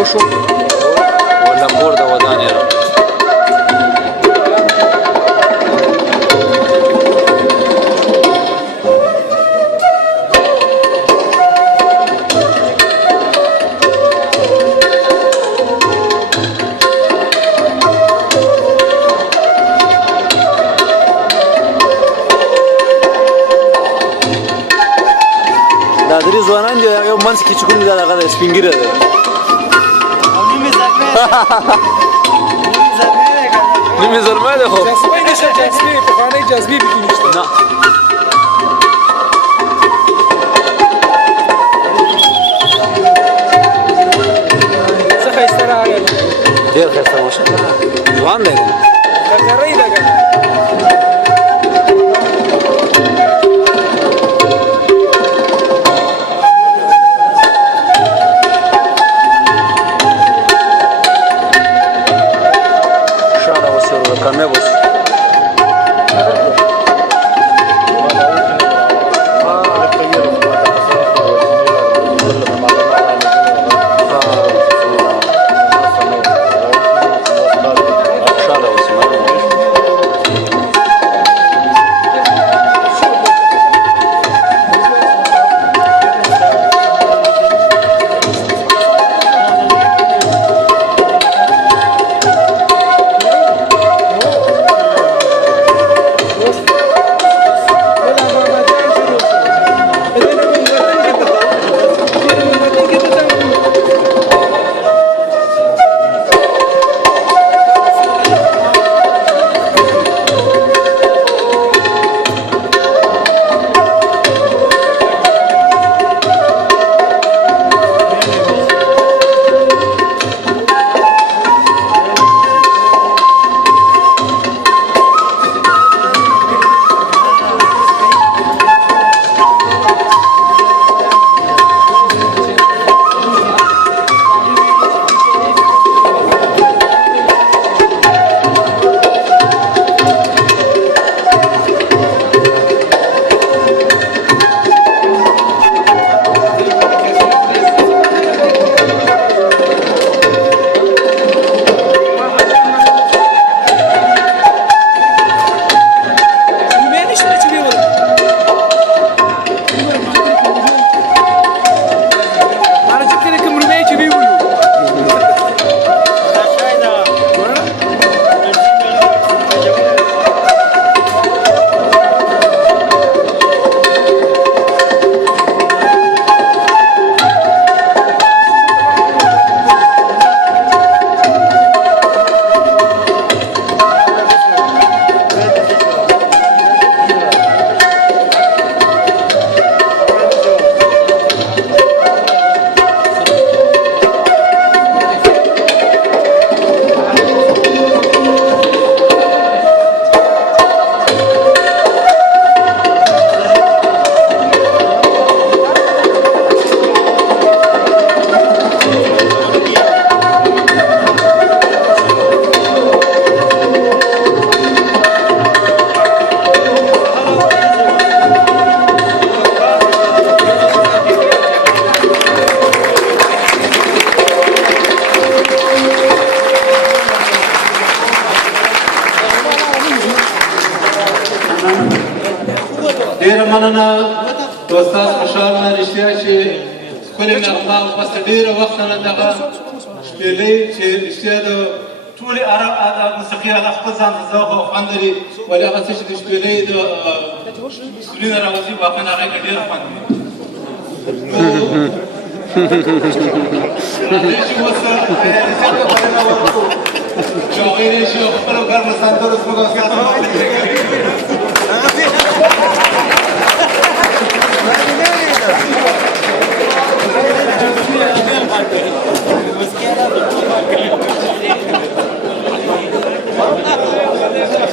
وشو ولا کور د ودانې را دا درې ځوانان دي هغه منځ کې چې کوم دی هغه د سپین ږیره دی نیمې زلمی دی خو جاذبه نشته جاذبې پخوانۍ جاذبې پکې نشته نه څه ښایسته راغلی ډېر ښایسته ماشاءالله ځوان دی ککرۍ ده که کامیاب اوس ډېره مننه استاد خوشحاله رښتیا چې ښکلې نغمه پس ډېره وخته نه دغه شپېلۍ چې رښتیا د ټولې موسیقي هغه خپل ځان ته ذوق او خوند لري ولې هغه څه چې د شپېلۍ د سوري نه راوځي واقعا هغې کې ډېر خوند وي راځئ چې اوس زیاته بلنه ورکړو چې هغوی راشي او خپلو ګرمو سندرو زموږ او ستاسو